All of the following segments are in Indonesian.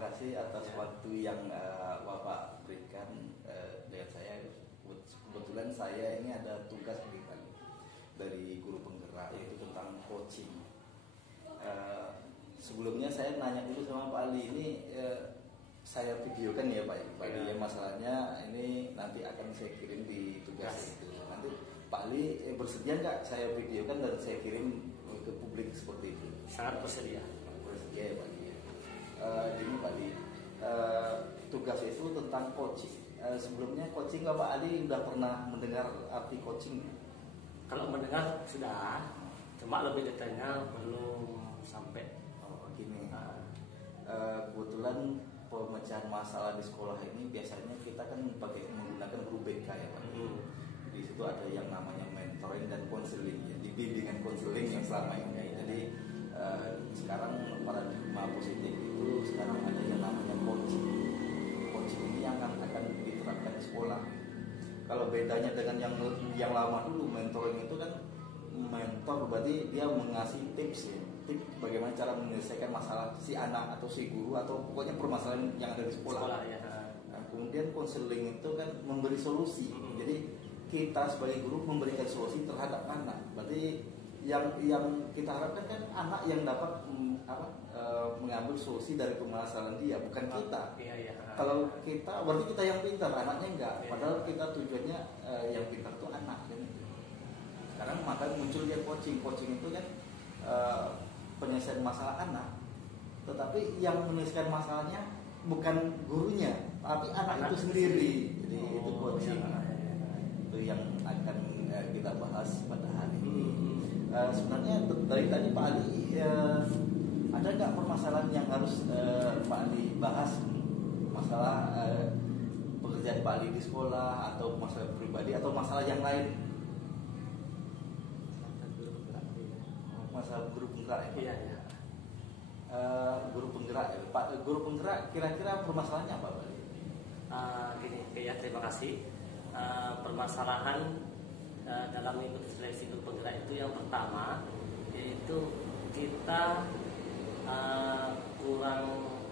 kasih atas waktu yang Bapak berikan dengan saya. Kebetulan saya ini ada tugas dari guru penggerak, yaitu tentang coaching. Sebelumnya saya nanya dulu sama Pak Ali ini, saya videokan ya Pak Ali ya, masalahnya ini nanti akan saya kirim di tugas itu. Nanti Pak Ali bersedia nggak saya videokan dan saya kirim ke publik seperti itu? Sangat bersedia. Bersedia ya Pak Ali. Jadi Pak Ali, tugas itu tentang coaching. Sebelumnya coaching Pak Ali udah pernah mendengar arti coaching? Kalau mendengar sudah, cuma lebih detailnya belum sampai. Gini, kebetulan pemecahan masalah di sekolah ini biasanya kita kan menggunakan guru BK ya Pak. Di situ ada yang namanya mentoring dan konseling, jadi bimbingan konseling yang selama ini. Jadi sekarang paradigma positif itu sekarang ada yang namanya coaching. Coaching ini yang akan diterapkan di sekolah. Kalau bedanya dengan yang lama dulu, mentoring itu kan mentor berarti dia mengasih tips ya, tips bagaimana cara menyelesaikan masalah si anak atau si guru atau pokoknya permasalahan yang ada di sekolah. Ya. Nah, kemudian konseling itu kan memberi solusi. Jadi kita sebagai guru memberikan solusi terhadap anak. Berarti yang kita harapkan kan anak yang dapat mengambil solusi dari permasalahan dia, bukan kita. Kalau kita berarti kita yang pintar, anaknya enggak. Padahal kita tujuannya yang pintar itu anak kan. Sekarang maka muncul dia coaching itu kan penyelesaian masalah anak, tetapi yang menyelesaikan masalahnya bukan gurunya, tapi anak itu sendiri. Jadi itu coaching. Itu yang akan kita bahas pada hari ini. Sebenarnya dari tadi Pak Ali ada nggak permasalahan yang harus Pak Ali bahas, masalah pekerjaan Pak Ali di sekolah atau masalah pribadi atau masalah yang lain? Masalah guru penggerak ya? Iya. Guru penggerak ya Pak. Guru penggerak kira-kira permasalahannya apa Pak? Gini ya, terima kasih. Permasalahan dalam mengikuti seleksi guru penggerak itu yang pertama yaitu kita kurang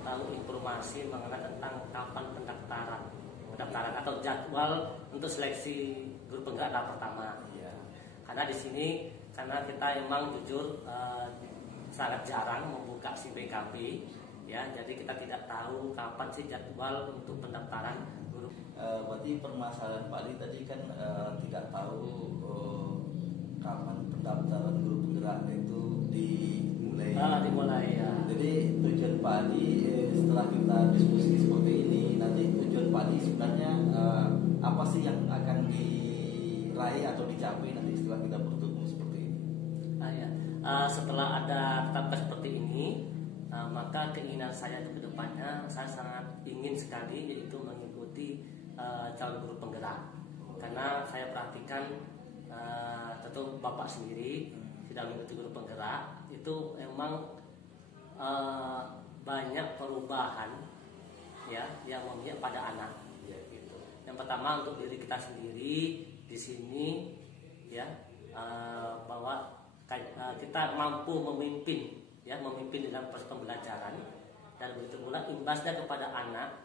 tahu informasi mengenai tentang kapan pendaftaran atau jadwal untuk seleksi guru penggerak tahap pertama. Iya. Karena di sini karena kita emang jujur sangat jarang membuka si BKP ya, jadi kita tidak tahu kapan sih jadwal untuk pendaftaran guru. Berarti permasalahan Pak Ali tadi kan tidak tahu kapan pendaftaran guru penggerak itu dimulai ya. Jadi tujuan Pak Ali setelah kita diskusi seperti ini, nanti tujuan Pak Ali sebenarnya apa sih yang akan diraih atau dicapai nanti setelah kita bertemu seperti ini? Setelah ada tetapkan seperti ini, maka keinginan saya itu kedepannya saya sangat ingin sekali yaitu mengikuti calon guru penggerak. Karena saya perhatikan tentu Bapak sendiri sudah mengikuti guru penggerak, itu memang banyak perubahan ya yang memihak pada anak ya, gitu. Yang pertama untuk diri kita sendiri di sini ya, bahwa kita mampu memimpin dalam proses pembelajaran, dan begitu pula imbasnya kepada anak.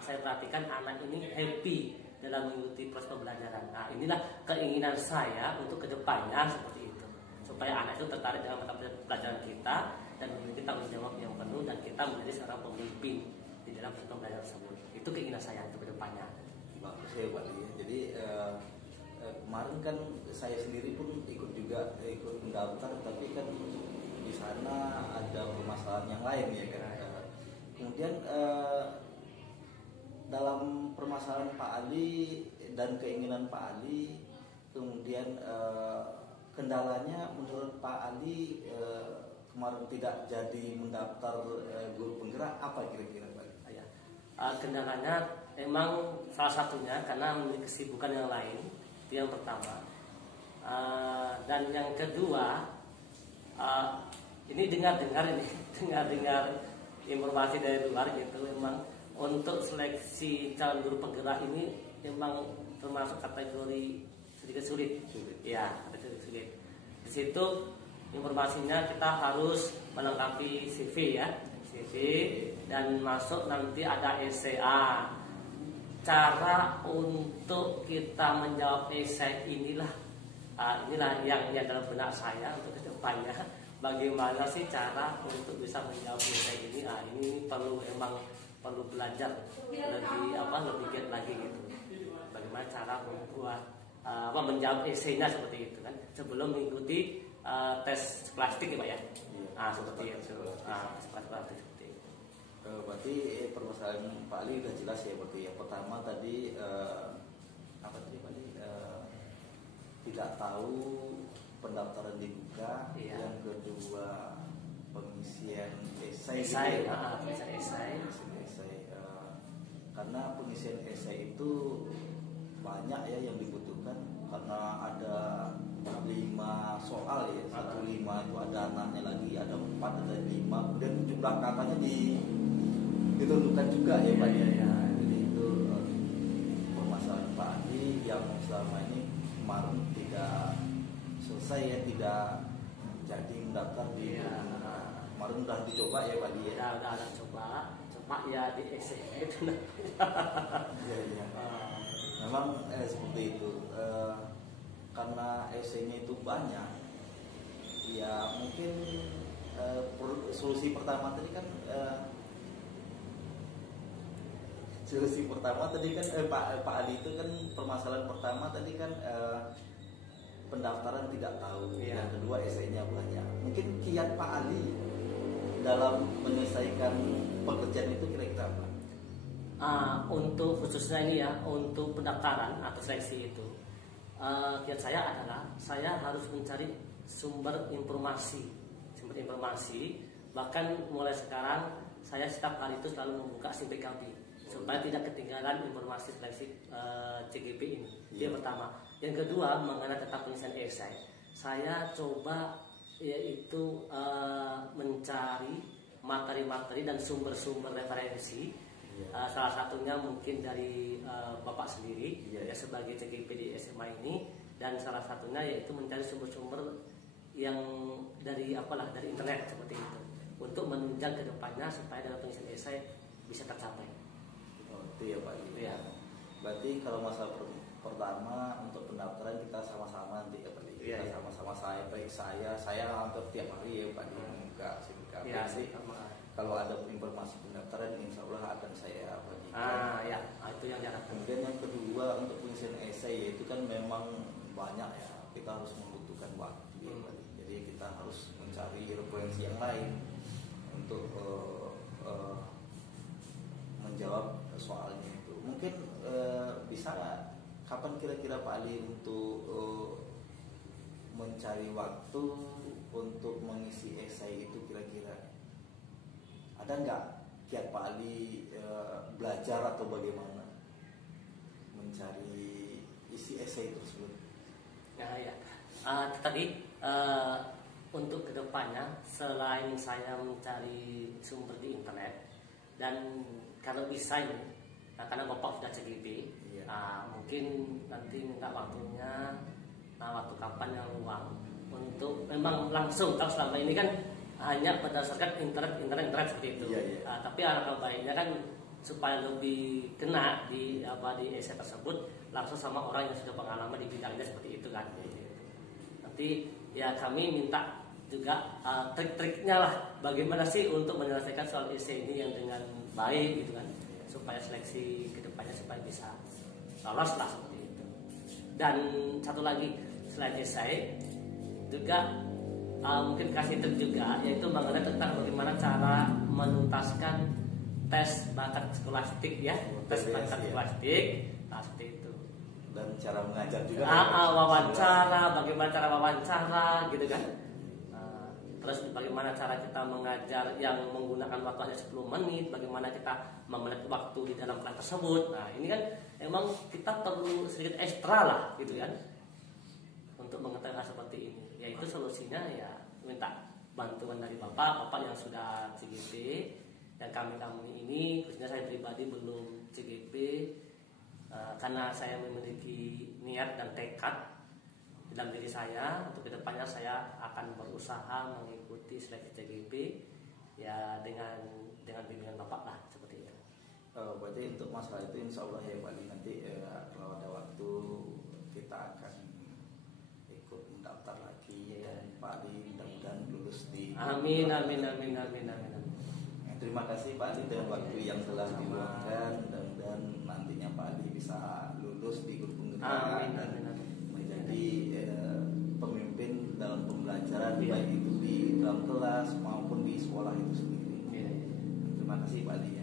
Saya perhatikan anak ini happy dalam mengikuti proses pembelajaran. Nah, inilah keinginan saya untuk kedepannya seperti itu, supaya anak itu tertarik dengan mata pelajaran kita dan memiliki tanggung jawab yang penuh, dan kita menjadi seorang pemimpin di dalam proses pembelajaran tersebut. Itu keinginan saya untuk kedepannya. Bagus ya Pak Ali. Jadi kemarin kan saya sendiri pun ikut mendaftar, tapi kan di sana ada permasalahan yang lain ya kan. Kemudian dalam permasalahan Pak Ali dan keinginan Pak Ali, kemudian kendalanya menurut Pak Ali kemarin tidak jadi mendaftar guru penggerak, apa kira-kira Pak? Kendalanya memang salah satunya karena memiliki kesibukan yang lain, itu yang pertama. Dan yang kedua, ini dengar informasi dari luar gitu, memang untuk seleksi calon guru penggerak ini memang termasuk kategori sedikit sulit. Ya, sedikit sulit. Di situ informasinya kita harus melengkapi CV ya, CV dan masuk nanti ada ECA. Cara untuk kita menjawab esai inilah yang dalam benak saya untuk kedepannya. Bagaimana sih cara untuk bisa menjawab esai ini? Ini perlu belajar lebih giat lagi gitu. Bagaimana cara membuat menjawab esainya seperti itu kan sebelum mengikuti tes plastik ya Pak ya. Seperti itu. Plastik seperti itu. Berarti permasalahan Pak Ali sudah jelas ya. Berarti yang pertama tadi apa tadi Pak Ali, tidak tahu pendaftaran dibuka. Iya. Yang kedua pengisian esai. Pengisian esai. Karena pengisian esai itu banyak ya yang dibutuhkan karena ada 5 soal ya, 1 5 itu ada anaknya lagi, ada 4, ada 5, kemudian jumlah katanya ditentukan juga ya Pak ya. Jadi itu permasalahan Pak Andi yang selama ini kemarin tidak selesai ya, tidak jadi mendaftar di kemarin udah dicoba ya Pak ya. Udah coba ya di esai itu. Iya. Memang seperti itu. Karena esainya itu banyak, ya mungkin solusi pertama tadi kan Pak Ali itu kan permasalahan pertama tadi kan pendaftaran tidak tahu, yang kedua esainya banyak. Mungkin kiat Pak Ali dalam menyelesaikan pekerjaan itu kira-kira apa? Untuk khususnya ini ya, untuk pendaftaran atau seleksi itu, kiat saya adalah saya harus mencari sumber informasi. Bahkan mulai sekarang saya setiap hari itu selalu membuka SIM PKB supaya tidak ketinggalan informasi seleksi CGP ini. Itu yang pertama. Yang kedua, mengenai tentang pengisian esai, saya coba yaitu mencari materi-materi dan sumber-sumber referensi. Salah satunya mungkin dari Bapak sendiri ya sebagai CGP di SMA ini, dan salah satunya yaitu mencari sumber-sumber yang dari internet seperti itu untuk menunjang ke depannya supaya dalam pengisian esai bisa tercapai. Itu ya Pak. Iya. Berarti kalau masalah pertama untuk pendaftaran kita sama-sama nanti ya Pak. Kita sama-sama saya hampir tiap hari ya Pak buka SIM KP. Kalau ada informasi pendaftaran, insya Allah akan saya bagikan. Itu yang diharapkan. Kemudian yang kedua untuk pengisian esai, yaitu kan memang banyak ya, kita harus membutuhkan waktu. Jadi kita harus mencari referensi yang lain untuk menjawab soalnya itu. Mungkin bisa kapan kira-kira Pak Ali untuk mencari waktu untuk mengisi esai itu kira-kira? Ada nggak kiat Pak Ali belajar atau bagaimana mencari isi esai tersebut? Tadi untuk kedepannya selain saya mencari sumber di internet, dan kalau bisa ini karena Bapak sudah CGP, mungkin nanti minta waktunya, waktu kapan yang luang untuk memang langsung. Kalau selama ini kan hanya berdasarkan internet seperti itu. Tapi alangkah baiknya kan supaya lebih kena di esai tersebut langsung sama orang yang sudah pengalaman di bidangnya seperti itu kan. Nanti ya kami minta juga trik-triknya lah, bagaimana sih untuk menyelesaikan soal esai ini yang dengan baik gitu kan, supaya seleksi kedepannya supaya bisa lolos lah seperti itu. Dan satu lagi selain esai juga mungkin kasih trik juga, yaitu mengenai tentang bagaimana cara menuntaskan tes bakat skolastik ya, tes bakat skolastik, seperti itu. Dan cara mengajar juga. Wawancara, bagaimana cara wawancara gitu kan. Terus bagaimana cara kita mengajar yang menggunakan waktu hanya 10 menit, bagaimana kita memenuhi waktu di dalam kelas tersebut. Ini kan emang kita perlu sedikit ekstra lah gitu kan untuk mengetahui hal seperti ini. Yaitu solusinya ya minta bantuan dari Bapak yang sudah CGP, dan kami ini khususnya saya pribadi belum CGP, karena saya memiliki niat dan tekad dalam diri saya untuk kedepannya saya akan berusaha mengikuti seleksi CGP ya dengan bimbingan Bapak lah seperti itu. Berarti untuk masalah itu insya Allah ya Pak Ali, nanti kalau ada waktu kita akan ikut mendaftar lagi dan Pak Ali mudah-mudahan lulus di. Amin. Terima kasih Pak Ali dengan waktu yang telah diluangkan, dan nantinya Pak Ali bisa lulus di guru penggerak dan menjadi pemimpin dalam pembelajaran baik itu di dalam kelas maupun di sekolah itu sendiri. Terima kasih Pak Ali.